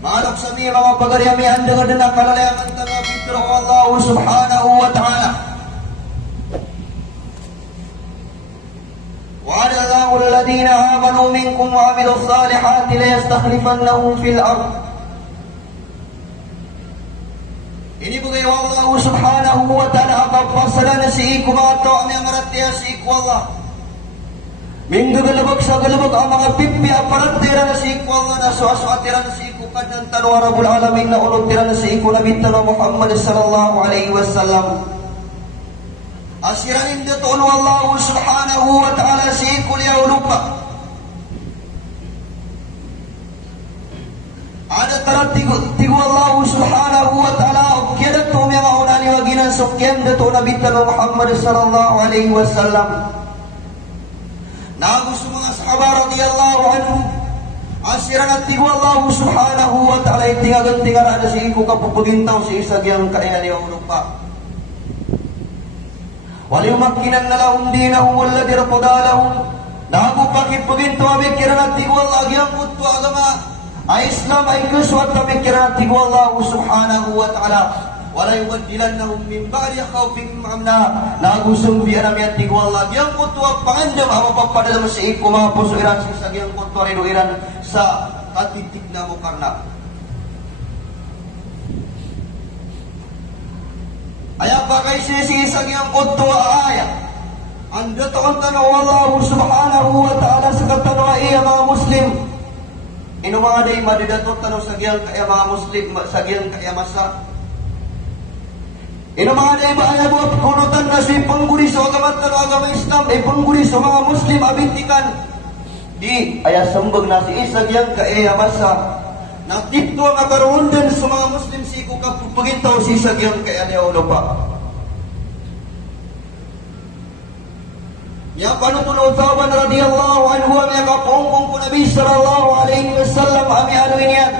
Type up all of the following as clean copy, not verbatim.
Malak sa mga pagariamihan dengan kalalayangan tanah fitro Allah subhanahu wa ta'ala. وعد الله الذين آمنوا منكم وعملوا الصالحات ليستخلفنهم في الأرض. Ini bagi Allah subhanahu wa ta'ala apapasada na si iku mga tao ang maratya si iku Allah. Minggu galabag sa galabag ang mga pipi aparatira na si iku Allah na suaswatira na si iku kadang tanwa Rabbul Alamin na ulutira na si iku Nabi Tana Muhammad sallallahu alaihi wasallam. Asiranin dito Allah subhanahu wa ta'ala si iku liya ulupa. Ada tarat tigu Allah subhanahu wa ta'ala kaya dito mga unani waginan sukyan dito Nabi Tana Muhammad sallallahu alaihi wasallam. Nagus mga sahaba radhiyallahu anhum asiran at tigu Allah subhanahu wa ta'ala itingagan ada si iku kapupugintaw si isagyang kainan niya unupa. Waliumakinan na lahum dinahum walladhi raqadalahum nagu pakipugintaw amikiran at tigu Allah agyang kutwa agama ay Islam ay kuswat amikiran at tigu Allah subhanahu wa ta'ala. Wala yubadilannahum min ba'di khawfihim amna nagusong biya namin tigo Allah yang kutwa panganjam ang mapapadala mo sa iku mga puso iran sa yang kutwa rin iran sa katitik na mo karna aya pa kay sinisisag yang kutwa aya anda taon tanaw Allah subhanahu wa ta'ala sa katanaw iya mga Muslim ino mga day madidatot tanaw sa giyang kaya mga Muslim sa giyang kaya masa ino mga day ba ay buhat kunutan na si pangguri sa agama Islam ay pangguri sa mga Muslim abintikan di ay sambag na si isag yang kaya masa natipto ang akarundan sa mga Muslim si ko kapupagintaw si isag yang kaya niya ulo pa yang panutunod sahabat radhiyallahu anhu ang yakapungkong ko Nabi sallallahu alaihi wasallam ami anuin yan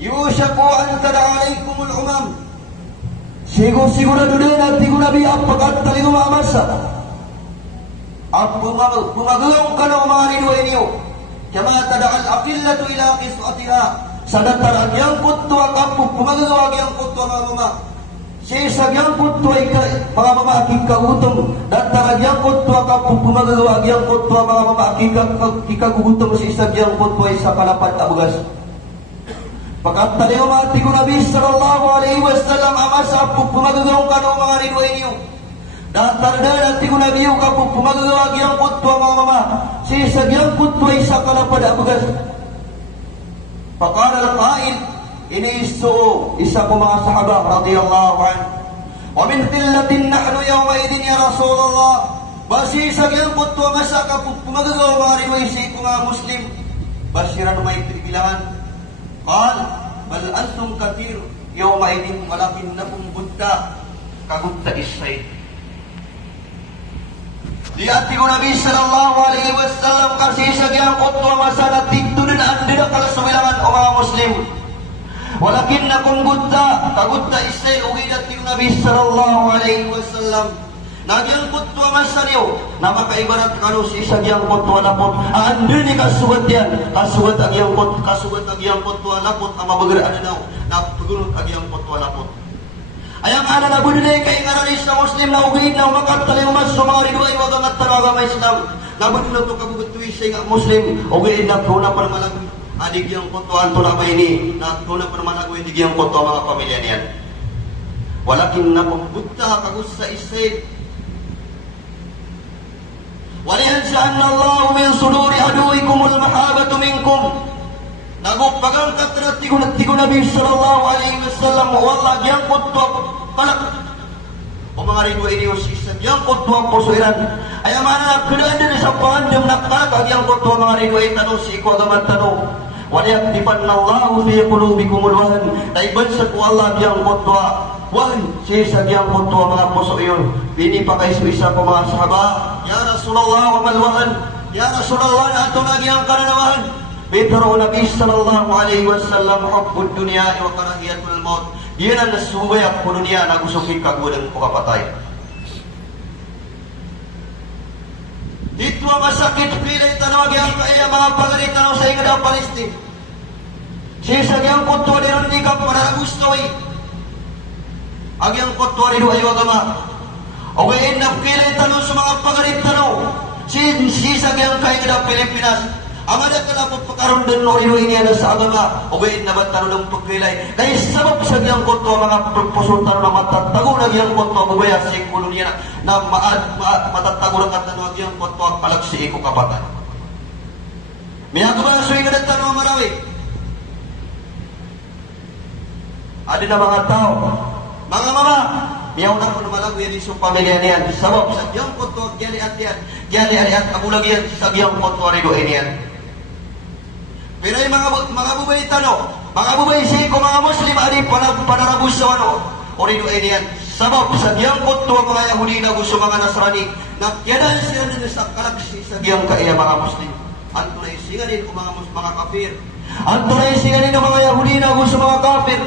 yushaku an tada'alaikumul umam siguro doon at tigo Nabi apagkat taligo mamasa at pumagawang ka ng mga rinway niyo kama tada'al akillatu ila kiswatiha sa datarag yang kutto at pumagawag yang kutto mga mama sisag yang kutto ay mga mama aking kagutom datarag yang kutto at pumagawag yang kutto mga mama aking kagutom sisag yang kutto ay sa kalapat abugas pagkat taliw mati ko Nabi sallallahu alaihi wasallam amasa pumagagawang ka ng mga rinway niyo datarda nati ko Nabi yung pumagagawag yung kutwa mga mama sisag yung kutwa isa kalapad abugas pakara al-qaid iniiso isa ko mga sahaba radiyallahu anhu wa min qillatin nahnu yawmaidin ya Rasulullah basisag yung kutwa masaka pumagagawang mga rinway si ko mga Muslim basiran may bilangan قال بل أنتم كثير يومئذ ولكنكم بدا كبدا الصيد Lihat tigo Nabi sallallahu alaihi wasallam kasih sagyang kutwa masana tigto din andira kala sumilangan o mga Muslim walakinnakum budda kagudda Israel ugidat tigo Nabi sallallahu alaihi wasallam nagyang kutwa masaniyo na makaibarat kanu si sagyang kutwa napot andin ni kasugat yan kasugat ang yang kutwa napot ang mabagaraan daw na pagulot ang yang kutwa napot ayang ana na budulay kay ngaranis na Muslim na ugid na makatali mas sumari duay wag ang taraga may Islam na budulot to kabutuwi sa Muslim ugid na tuna par malag adig yang kutwa anto na bayni na tuna par malag adig yang kutwa mga pamilya niyan walakin na pambutta kagus sa Israel وَلِيَنْزَعَنَّ اللَّهُ مِنْ صُدُورِ عَدُوِّكُمُ الْمَحَابَةُ مِنْكُمْ nagupagangkat na tigo Nabi sallallahu alaihi wasallam wallah yang kutwa kalak o mga rinwa iniyo sisan yang kutwa pusuiran ay mana kedaan din sa pandem nakalak yang kutwa mga rinwa itano si iko agamat tano وَلِيَكْتِفَنَّ اللَّهُ فِي قُلُوبِكُمُ الْوَهْنَ daiban sa ko Allah yang kutwa wal sisan yang kutwa mga puso iyon pinipakay sa isa ko mga sahaba ya Rasulullah wa malwahan ya Rasulullah ato nagyang karanawahan bitaro Nabi sallallahu alaihi wasallam hubbud dunya wa karahiyatul maut diyan ang nasubayak ko dunya na gusto kikagudang pagkapatay dito ang masakit pilay tanawag yang kaya mga pagalit na sa ingadaw Palestine Sisagyang kutwa diron ni ka para gustoy. Agyang kutwa rin ayo agama. O ngayon napilay tanong sa mga pagarit tanong. Sisagyang kayo na Pilipinas. Amada ka na pagkakarundan no ino iniya na sa agama. O ngayon naman tanong ng pagpilay. Dahil sabab sagyang kutwa mga pagpusun tanong na matatago na agyang kutwa mabaya sa ikulo niya na matatago na katanong agyang kutwa palag si iko kapatan. Minago ba suwi ka na tanong marawi? Ada na mga tao, mga mama, miyaw na ko na malang wilisong pamilya niyan. Sabab sa giyang kutwa, gyali at yan, abulag yan sa giyang kutwa rin yan. Pero yung mga bubay tano, mga bubay siko, mga Muslim, adi panarabos sa ano, o rin yan. Sabab sa giyang kutwa, mga Yahudi na gusto mga Nasrani, nakyanan sila nila sa kalagsi sa giyang kaya mga Muslim. Ang tunay singanin o mga kafir. Ang tunay singanin ng mga Yahudi na gusto mga kafir.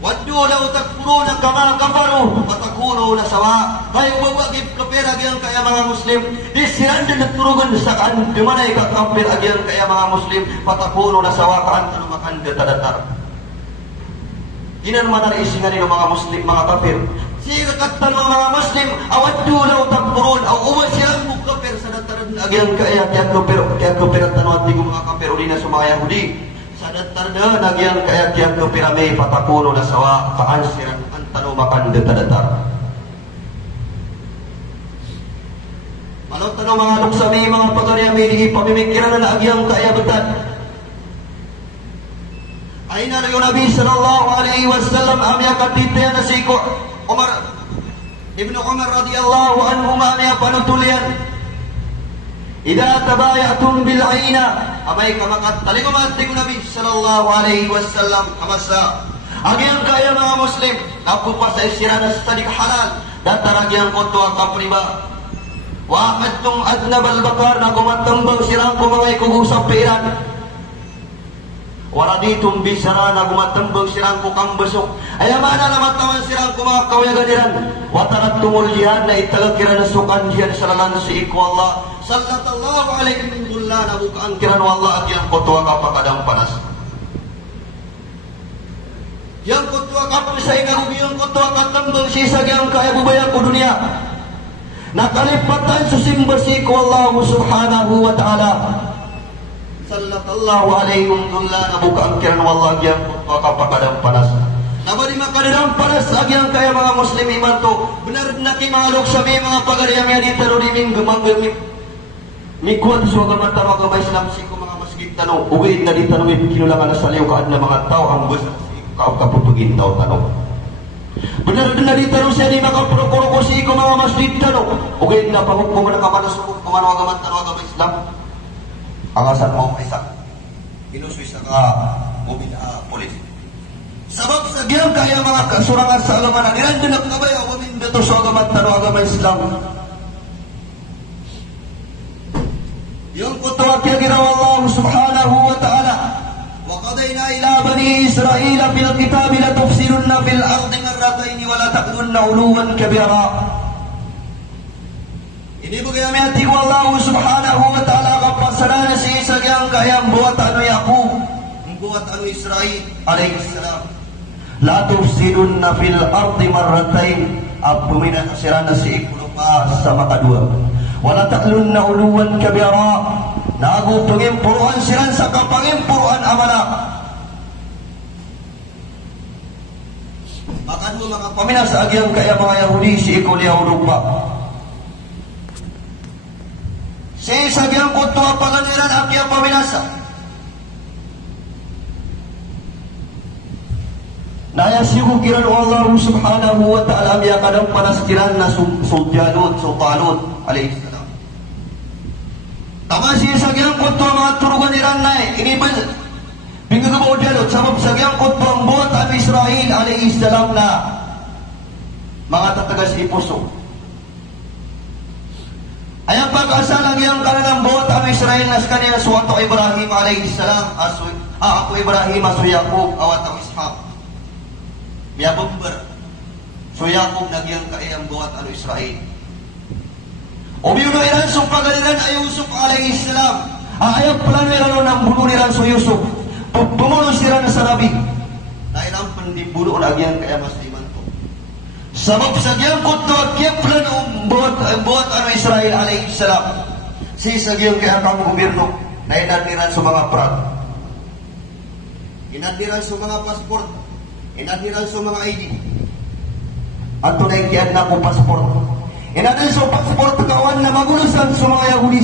Waddu law takfuruna kama kafaru fatakunu sawa. Kayo wawagib kafir agyang kaya mga Muslim. Di siran din naturugan sa kaan di mana ka kafir agyang kaya mga Muslim fatakunu sawa kaan ano makan datadatar. Dinan man ari singanin ng mga Muslim mga kafir. Sira katan mga Muslim awaddu law takfurun aw uwa siran mo kafir sa dataran agyang kaya kafir tanawat di mga kafir uli na sa mga Yahudi. Sadat-tarda nagyang kayat-yat no pirame patapuno na sawa paansiran ang tanong makan datadatar. Manot tanong mga luksami, mga pagariami, di pamimikiran na nagyang kayabatan. Ay na yung Nabi sallallahu alaihi wasallam amya katitya na si Umar Ibn Umar radiyallahu anhu amya panutulian. Ida tabayatum bil aina amay kamakat taligumat ting Nabi sallallahu alaihi wasallam kamasa agyang kaya mga Muslim apo pa sa isirana sa tadik halal dataragyang kutwa kapriba wa adtum adnab al bakar na kumatambang sirang kumangay kugusap piran waraditum bisara na kumatambang sirang kukang besok ayamana na matawan sirang kumakawya ganiran watarattumul jihad na itagakira na sukan jihad sa lalan si iku Allah sallallahu alaihi wasallam na bukaan kiran wallah at yang kutwa kapakadang panas yang kutwa kapamisay na yung kutwa katambang sisag yang kaya bubaya ko dunia nakalipatan sa simbasi ko Allah subhanahu wa ta'ala sallallahu alaihi wasallam na bukaan kiran wallah at yang kutwa kapakadang panas nabari makadang panas agyang kaya mga Muslim iman to benar na kimalok sa mga pagariyam yan itaruriming gumanggamip mikuat so agama tama agama Islam siko mga masjid tanong uwid na di tanongin kinulangan na saliw kaad na mga tao ang basa siko kaputugin tao tanong benar na di tanong siya di makapurukuro ko siko mga masjid tanong uwid na panghukum na kamanasukong kumano agama Islam ang asan mo isa inuswis na ka mobil polis sabab sa giyang kaya mga kasurangan sa agama na nilandun na kabaya uwid dito sa agama Islam yung kutwa kira Allah subhanahu wa ta'ala wa qadayna ila bani Israel fil kitab la tufsiduna fil ardi marratayn wa la taqdunna uluwan kabira ini bagaimana hati Allah subhanahu wa ta'ala kapasarana si isagyang kayang buat anu Yaqub buat anu Israel alaihi salam la tufsiduna fil ardi marratayn apumina sirana si ikulupa sama kedua wala taklunna uluwan kabira nagu pangimpuruan silan sa kapangimpuruan amana maka dua mga paminas agyang kaya mga Yahudi si ikul Yahudupa si sagyang kutwa panganiran agyang paminasa naya sigu kiran Allah subhanahu wa ta'ala amya kadang panas kiran na sultanut alaihi salam tama siya sagyang kutwa mga turugan ni Ranay ini bingugabaw jalot sabab sagyang kutwa ang buhat ang Israel alaihi salam na mga tatagas ipuso ayang pag-asa lagi ang kanilang buhat ang Israel na sa kanila suwato Ibrahim alaihi salam ako Ibrahim aso Yaqub awat ang Ishaq Yaqub so Yaqub nagyang kaiyang buhat ang Israel Umiuno ilan so pagaliran ay Yusuf alaihi salam. Ayaw pala nila ng bulo nila so Yusuf. Pumunta Nabi. Nainam pendibulo nagyan kaya musliman to. Sabab sagyang kutwa kiplan buat ano Israel alaihi salam. Si sagyang kaya kang gobyerno nainadiran sa mga prat. Inadiran sa mga pasport. Inadiran sa mga ID. At tunay kiyan na ko pasport. Inadiran sa pasport kawan na magulusan sa mga Yahudi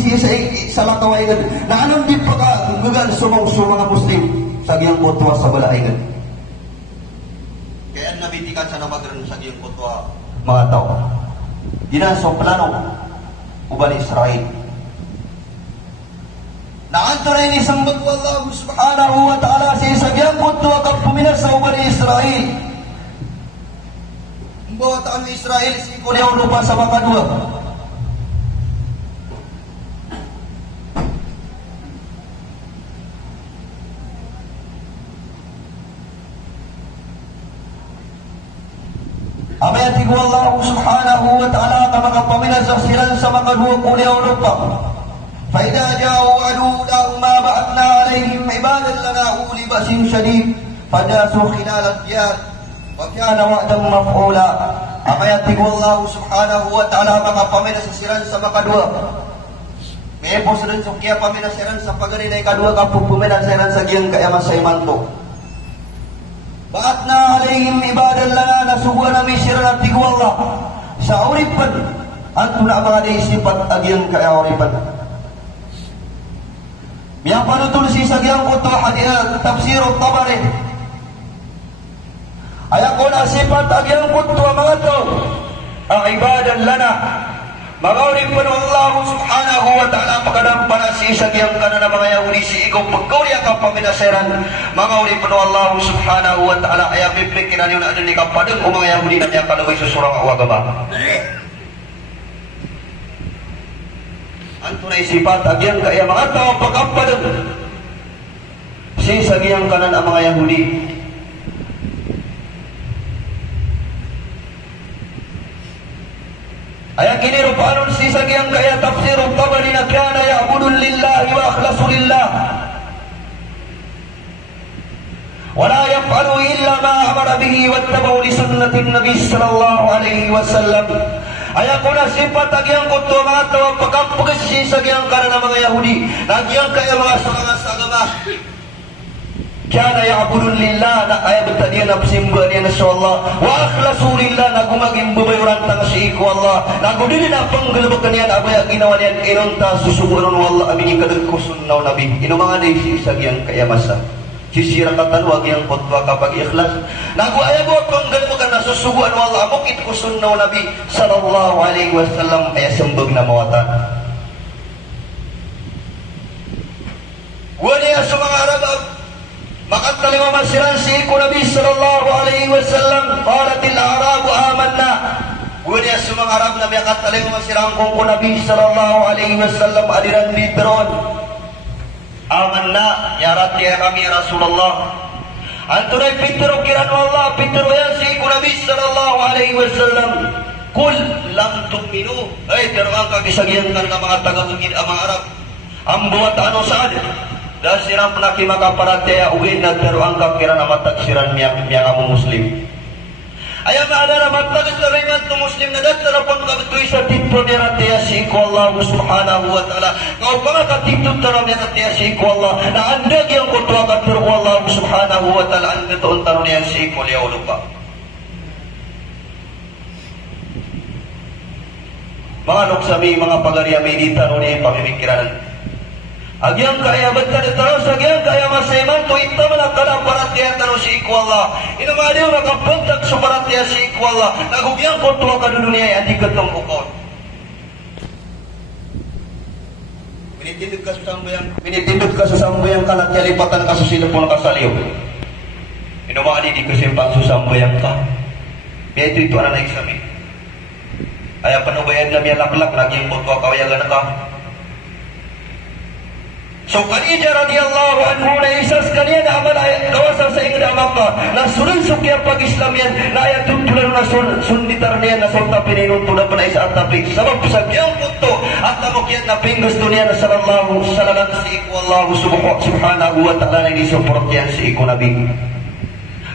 sa latawayan na anong di pagkagugan sa mga Muslim sa giyang kutwa sa balainan. Kaya nabitikan sa namagran sa giyang kutwa mga tao. Dinan sa plano uban Israel. Naantaray ni sambag wallahu subhanahu wa ta'ala sa isagyang kutwa kang puminas sa uban Israel. Buat ang Israel si Kuliyaw lupa sa makadua. Amayati ko Allah subhanahu wa ta'ala ka mga paminasasilan sa makadua Kuliyaw lupa. فإذا جاءوا عدو ما بعثنا عليهم عبادا لنا أولي بأس شديد فجاسوا خلال الديار وكان وعدا مفعولا. Amayati ko Allah subhanahu wa ta'ala mga paminasasilan sa makadua. May po sa rin kaya paminasasilan sa pagarin ay kadua kapag puminasasilan sa giyang kaya masayman po. Ba'atna alayhim ibadan lana nasuwa na misiran at tigo Allah sa uripan at na mga naisipat agyan kaya uripan. Yang panutul si sagyang kuto hadiyah tafsir Tabari. Ayak ko na sifat agyang kuto mga to ang ibadan lana. Magawin po Allah subhanahu wa ta'ala pagkadampan na si sagyang kanan na mga Yahudi si ikaw pagkawin ka paminaseran. Magawin po Allah subhanahu wa ta'ala ayak biblikin na niyo na adun ni kapadang o mga Yahudi na niya kalaway susurang awagaba. Ang tunay sifat agyan kaya mga tao pagkapadang si sagyang kanan ang mga Yahudi. Ayan kini rupanon si sagyang kaya tafsir Tabari na kana ya'budun lillahi wa akhlasu lillah wala yaf'alu illa ma amara bihi wattaba'u li sunnatin nabi sallallahu alaihi wasallam. Ayan ko na sifat agyang kuto mga tao pagkapagas si sagyang kanan ang mga Yahudi nagyang kaya mga sangangas agama kana ya'budun lillah na kaya betadiyan na pasimba niya na sa Allah wa akhlasu lillah na gumaging bubayuran tang si iku Allah na gudili na panggalabakan niya na abaya ginawa niya inunta susuburon wallah amin ikadagkusun na nabi ino mga day si sagyang kaya masa sisira katanwag yang kutwa kapag ikhlas nagu ayaw mo panggalabakan na susubuan wallah amok itkusun na nabi sallallahu alaihi wasallam ay sembag na mawatan. Wali sa mga Arab makatali mamasiran si iku Nabi sallallahu alaihi wasallam qalatil Arabu amanna. Wali sa mga Arab na makatali mamasiran kung Nabi sallallahu alaihi wasallam adiran lidron amanna ya rati kami Rasulullah antunay pitro kiran Allah pitro yan si iku Nabi sallallahu alaihi wasallam kul lam tu'minu ay teruang kagisagyan kan ng mga taga-bukid ang mga Arab ang buhat ano saan dahil sirang penaki makaparataya uwi na teruang kakiran na matagsiran miyang ang muslim ayam ada na matagsiran to muslim na datara pang kabituy sa tito ni rataya si iku Allah subhanahu wa ta'ala kau pangakatito taram ni rataya si iku Allah na andag yung kutwa katir Allah subhanahu wa ta'ala ang nitoon taron niya si iku liyaw lupa. Mga nuksami, mga pagariya may dita no niya pamimikiran agyang kaya ba't ka nitaro sa agyang kaya masayman to ito manakala paratya taro si iku Allah inamadiw nakapagtag sa paratya si iku Allah nagugyang kutwa ka dunia ay andi katong bukod minitindog ka sa sambayang ka natyalipatan ka sa sinupon ka sa liyo inumadi di kasimpang susambayang ka may ito na nagsami ay panubayan na miya laklak naging kutwa kawayagan ka. So Khadijah radhiyallahu anhu na isas kaniya na amal kawasan sa ingin Makkah na sunod sukya pag-Islam yan na ayat tutulan na sunditar niya na sulta pininunto na panay sa atapik sabab sa biyang punto at namukyan na pinggusto niya na sallallahu salamat si iku Allah subhanahu wa ta'ala na inisuport yan si iku Nabi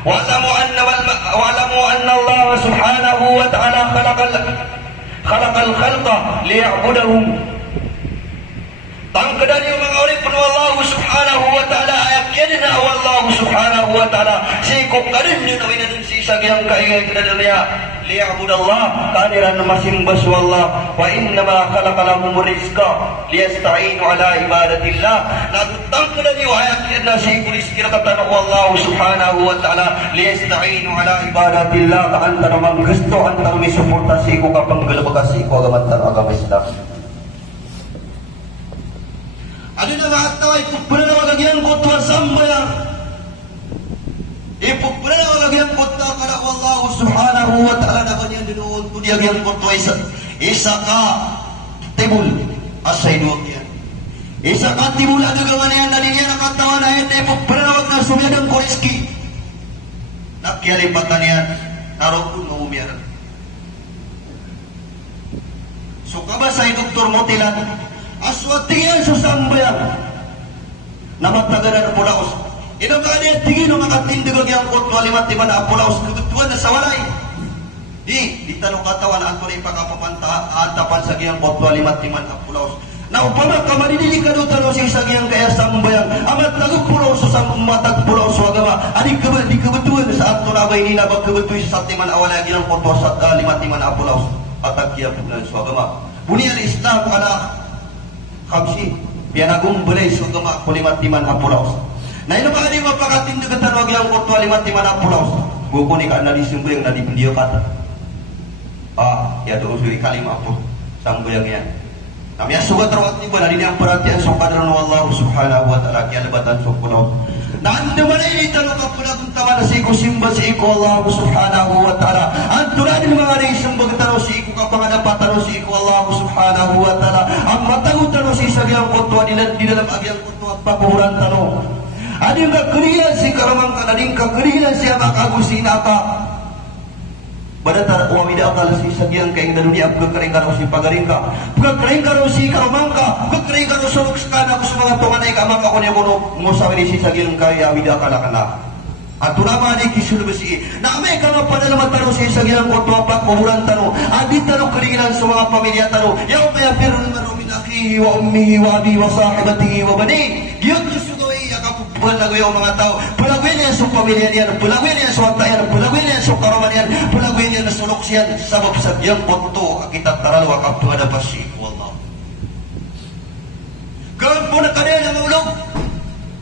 wa'lamu anna Allah subhanahu wa ta'ala khalaqal khalqa liya'budahum. Tangkadani mga uri puno Allah subhanahu wa ta'ala ayakin na Allah subhanahu wa ta'ala sikop karin yun awin na dun si isagyang kaingay kadalaya liya'budallah kaniran masimbas wallah wa innama khalaqalahum rizqa liyasta'inu ala ibadatillah. Tangkadani ayakin na sikop rizki nakatano Allah subhanahu wa ta'ala liyasta'inu ala ibadatillah kaantara manggusto antara misuporta sikop kapang galabagasi ko agamantan agama Islam. Ada na makataway pupuna na magagyan ko tuwa sambayang ipupuna na magagyan ko tuwa kana Allah subhanahu wa ta'ala na kanyan dinuon ko diagyan ko tuwa isa ka tibul asay duwag yan isa ka tibul agagaman yan na niya nakatawa na yan ipupuna na magnasumyadan ko riski nakyalipatan yan narokun na umiyaran. So kabasay Dr. Motilan aswatiyan sa sambayang na matagaran pulaos. Ino ka niya tingin o makatindigag yung kutwa limat-liman na pulaos kututuan na sa walay. Di tanong katawan ang tunay pagkapapanta atapan sa giyang kutwa limat-liman na pulaos. Na upama ka manilili ka doon tanong sa giyang kaya sambayang amat nagag pulaos sa matag pulaos o agama. Di kebetuan sa ato na abay nila bag kebetuan sa timan awalay giyang kutwa sa limat-liman na pulaos atag kiyang punan sa agama. Bunyan Islam ala kamsi pianagum belai sugama kulimat-liman apulaos. Na ino ba di mapakatindigatan wag yang kutwa limat-liman apulaos. Gukuni ka na di sembayang na di pendio kata. Ya doon suri kalimah po sambayang yan. Namanya sugat rawat ni bala ini yang perhatian sokadran Allah subhanahu wa ta'ala kaya lebatan sokulaos. Na anda mana ini tanong kapula kung tama na si iku simba si iku Allah subhanahu wa ta'ala. Antula din mga rin sembag tanong si iku kapangadapat tanong si iku Allah subhanahu wa ta'ala. Ang matagot tanong si isagyang kutwa di dalam agyang kutwa at pakuhuran tanong. Ading kakerilan si karamang kanading kakerilan siya makagusin ata. Badatar uwamida akala si isagyang kaing na dunia pagkakaring karo si pagaringka. Pagkakaring karo si karamangka. Pagkakaring karo sa lukskana ko sa mga tunganay ka maka ko niya mo sabi ni si isagyang kaya amida akala ka na. At tulama ni kisul besi. Na may ka mapadalaman tanong si isagyang kutwa pakuhuran tanong. Adit tanong keringan sa mga pamilya tanong. Yaw kaya firul maro min akhihi wa ummihi wa abi wa sahibatihi wa bani. Giyot na sugaway pulagwin ang mga tao, pulagwin niya sa pamilya niyan, pulagwin niya sa wata yan, pulagwin niya sa karoman yan, pulagwin niya na sulok siyan, sabab sa biyang punto, akitat taralwa kapto ada pasik, wallah. Kaya po na kanil ang ulog,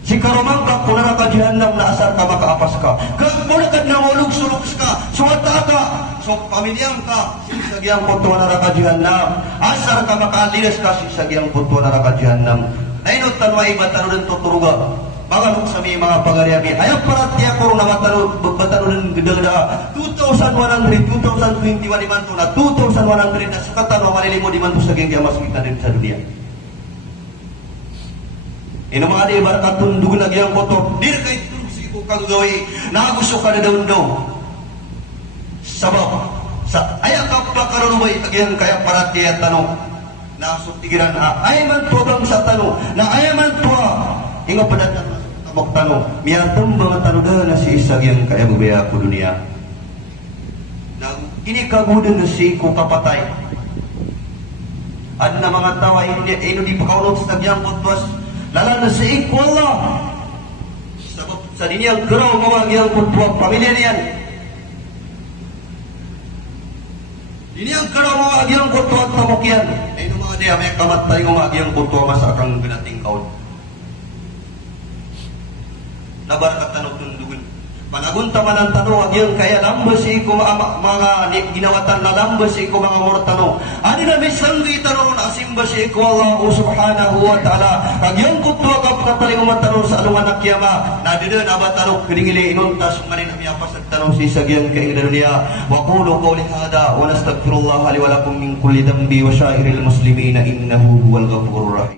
si karomang ka, kung nakajihannam na asar ka, makaapas ka. Kaya po na kanil ulog, sulok ka, suwata ka, so pamilyang ka, sisagyang punto na nakajihannam, asar ka, makalinas ka, sisagyang punto na nakajihannam. Nainot tanwa iba tanong tuturuga. Mga sami mga pagariami. Ayaw para tiya ko na matanong geda-geda. 2,100, 2021 man to na 2,100 na sakatan o malilimo di man to sa gengya mas kita din sa dunia. Ino mga di barakat tundug na giyang koto. Dir kay tulsi ko kagaway. Nagusto ka na daw. Sabab sa ayaw ka pa karunubay agyan kaya para tiya tanong. Nasutigiran ay man to bang sa tanong. Na ay man to ingo padatan tabok tanong. Miyatom mga tanong na si isag yang kaya mabaya ko dunia. Na ini kagudan na si ko kapatay. Ad na mga tawa ino di pakaulog sa tagyang kutwas. Lala na si iko Allah. Sabab sa dinyang karaw mawagyang kutwa pamilya niyan. Dinyang karaw mawagyang kutwa at tabok yan. Ino mga diya may kamatay mawagyang kutwa masakang ginating kaon. Nabarakat tanong tundugun. Panagunta man ang tanong, yung kaya lambas ko mga ginawatan na lambas ko mga mortano. Ano na may sanggi tanong na asimbas ko Allah subhanahu wa ta'ala. Kag yung kutwa ka pagkataling umatanong sa alungan na kiyama. Nadida na ba tanong kinigili inuntas manin amiyapas at tanong si Sagyang kaingnan niya. Wa qulu qawli hada wa nastagfirullah li wa lakum min kulli dambi wa syairil muslimina innahu huwal ghafurur rahim.